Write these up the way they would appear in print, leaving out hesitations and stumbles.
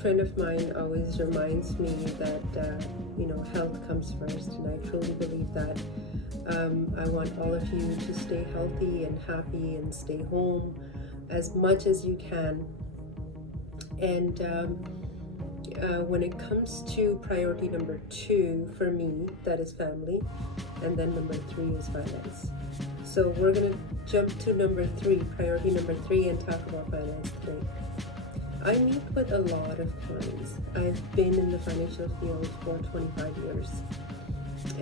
friend of mine always reminds me that health comes first, and I truly believe that. I want all of you to stay healthy and happy and stay home as much as you can. And when it comes to priority number 2 for me, that is family, and then number 3 is finance. So we're going to jump to number 3, priority number 3, and talk about finance today. I meet with a lot of clients. I've been in the financial field for 25 years.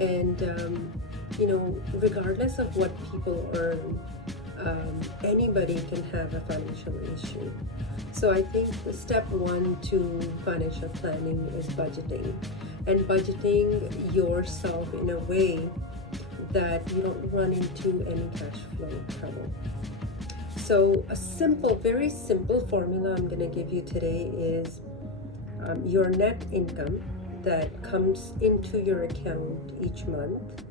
And, regardless of what people earn, anybody can have a financial issue. So I think step 1 to financial planning is budgeting. And budgeting yourself in a way that you don't run into any cash flow trouble. So a very simple formula I'm going to give you today is your net income that comes into your account each month.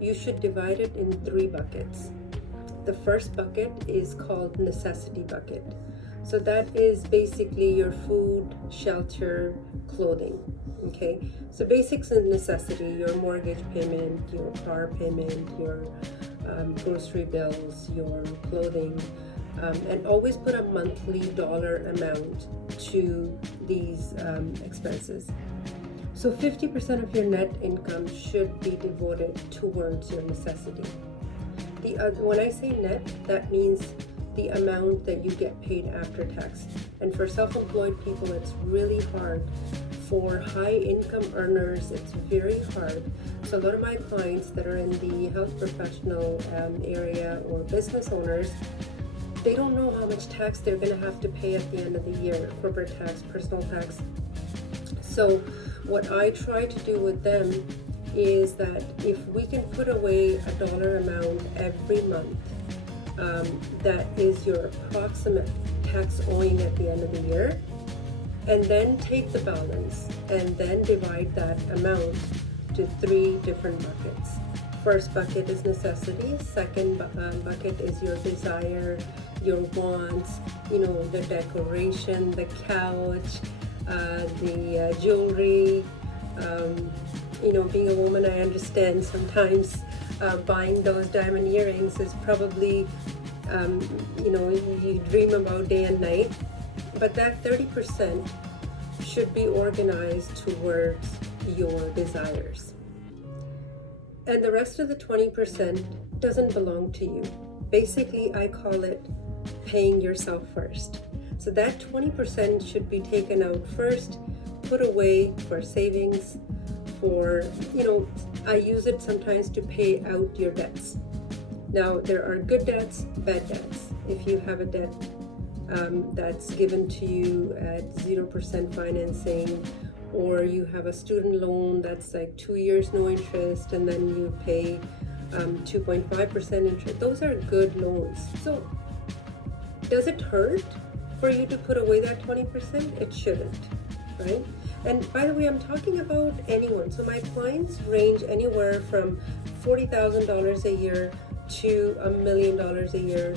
You should divide it in 3 buckets. The first bucket is called necessity bucket. So that is basically your food, shelter, clothing. Okay, so basics and necessity, your mortgage payment, your car payment, your grocery bills, your clothing, and always put a monthly dollar amount to these expenses. So 50% of your net income should be devoted towards your necessity. When I say net, that means the amount that you get paid after tax. And for self-employed people, it's really hard. For high income earners, it's very hard. So a lot of my clients that are in the health professional area or business owners, they don't know how much tax they're going to have to pay at the end of the year, corporate tax, personal tax. So what I try to do with them is that if we can put away a dollar amount every month, that is your approximate tax owing at the end of the year, and then take the balance and then divide that amount to 3 different buckets. First bucket is necessity, second bucket is your desire, your wants, the decoration, the couch, the jewelry. Being a woman, I understand sometimes buying those diamond earrings is probably, you dream about day and night. But that 30% should be organized towards your desires. And the rest of the 20% doesn't belong to you. Basically, I call it paying yourself first. So that 20% should be taken out first, put away for savings, I use it sometimes to pay out your debts. Now, there are good debts, bad debts. If you have a debt that's given to you at 0% financing, or you have a student loan that's like 2 years no interest, and then you pay 2.5% interest, those are good loans. So does it hurt for you to put away that 20%? It shouldn't, right? And by the way, I'm talking about anyone. So my clients range anywhere from $40,000 a year to $1 million a year.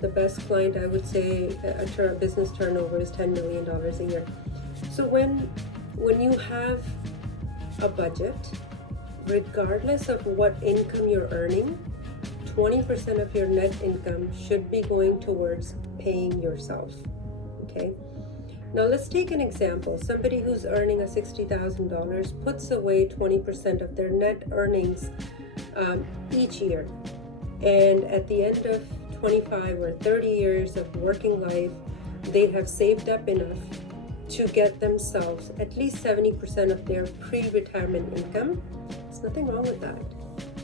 The best client, I would say, a business turnover is $10 million a year. So when you have a budget, regardless of what income you're earning, 20% of your net income should be going towards paying yourself. Okay? Now let's take an example. Somebody who's earning a $60,000 puts away 20% of their net earnings each year. And at the end of 25 or 30 years of working life, they have saved up enough to get themselves at least 70% of their pre-retirement income. There's nothing wrong with that.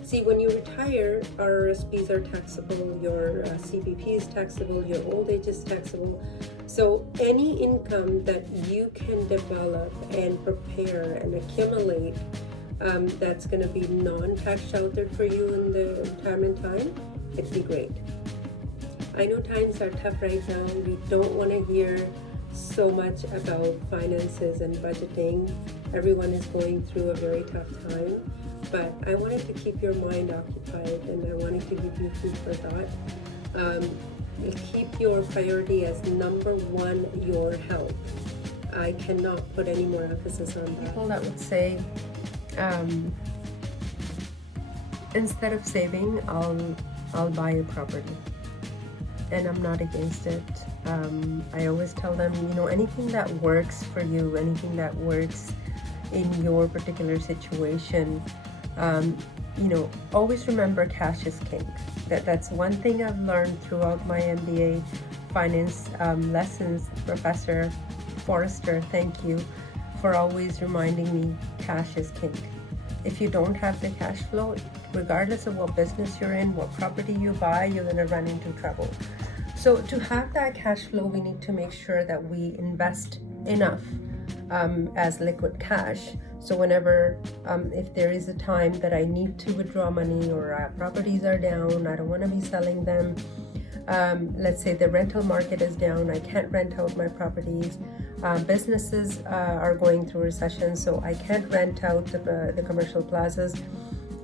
See, when you retire, RRSPs are taxable, your CPP is taxable, your old age is taxable. So any income that you can develop and prepare and accumulate that's going to be non-tax sheltered for you in the retirement time, it'd be great. I know times are tough right now. We don't want to hear so much about finances and budgeting. Everyone is going through a very tough time, but I wanted to keep your mind occupied, and I wanted to give you food for thought. Keep your priority as number 1 your health. I cannot put any more emphasis on that. People that would say, instead of saving, I'll buy a property, and I'm not against it. I always tell them, anything that works for you, anything that works in your particular situation, always remember cash is king. That's one thing I've learned throughout my MBA finance lessons. Professor Forrester, thank you for always reminding me cash is king. If you don't have the cash flow, regardless of what business you're in, what property you buy, you're going to run into trouble. So to have that cash flow, we need to make sure that we invest enough as liquid cash. So whenever, if there is a time that I need to withdraw money, or properties are down, I don't want to be selling them. Let's say the rental market is down, I can't rent out my properties. Businesses are going through recession, so I can't rent out the commercial plazas.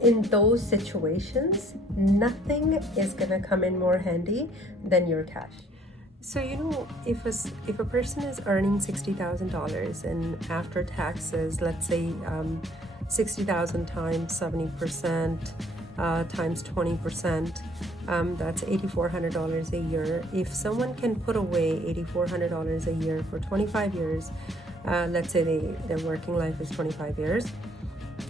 In those situations, nothing is going to come in more handy than your cash. So if a person is earning $60,000 and after taxes, let's say 60,000 times 70% times 20%, that's $8,400 a year. If someone can put away $8,400 a year for 25 years, let's say their working life is 25 years,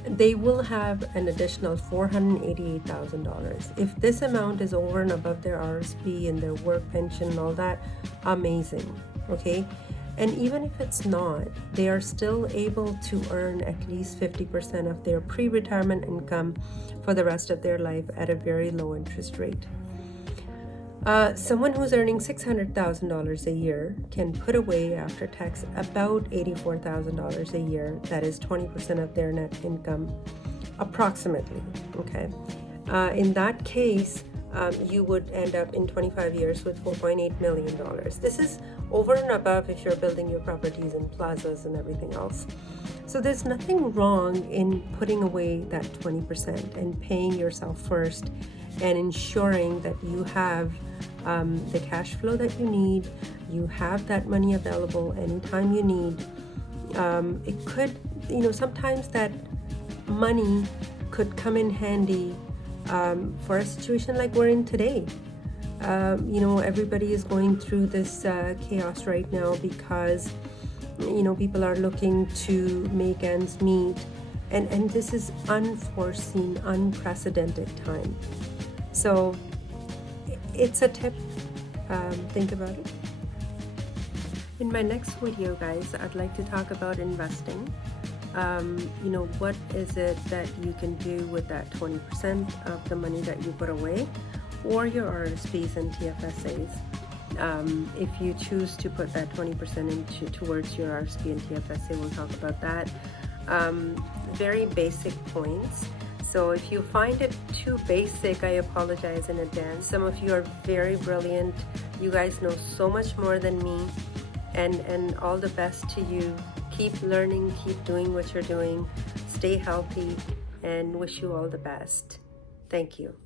they will have an additional $488,000. If this amount is over and above their RSP and their work pension and all that, amazing, okay? And even if it's not, they are still able to earn at least 50% of their pre-retirement income for the rest of their life at a very low interest rate. Someone who's earning $600,000 a year can put away after tax about $84,000 a year. That is 20% of their net income, approximately. Okay. In that case, you would end up in 25 years with $4.8 million. This is over and above if you're building your properties in plazas and everything else. So there's nothing wrong in putting away that 20% and paying yourself first and ensuring that you have the cash flow that you need, you have that money available anytime you need. It could, sometimes that money could come in handy for a situation like we're in today. Everybody is going through this chaos right now because, people are looking to make ends meet. And this is unforeseen, unprecedented time. So it's a tip. Think about it. In my next video, guys, I'd like to talk about investing. What is it that you can do with that 20% of the money that you put away, or your RSPs and TFSAs. If you choose to put that 20% towards your RSP and TFSA, we'll talk about that. Very basic points. So if you find it too basic, I apologize in advance. Some of you are very brilliant. You guys know so much more than me, and all the best to you. Keep learning, keep doing what you're doing. Stay healthy, and wish you all the best. Thank you.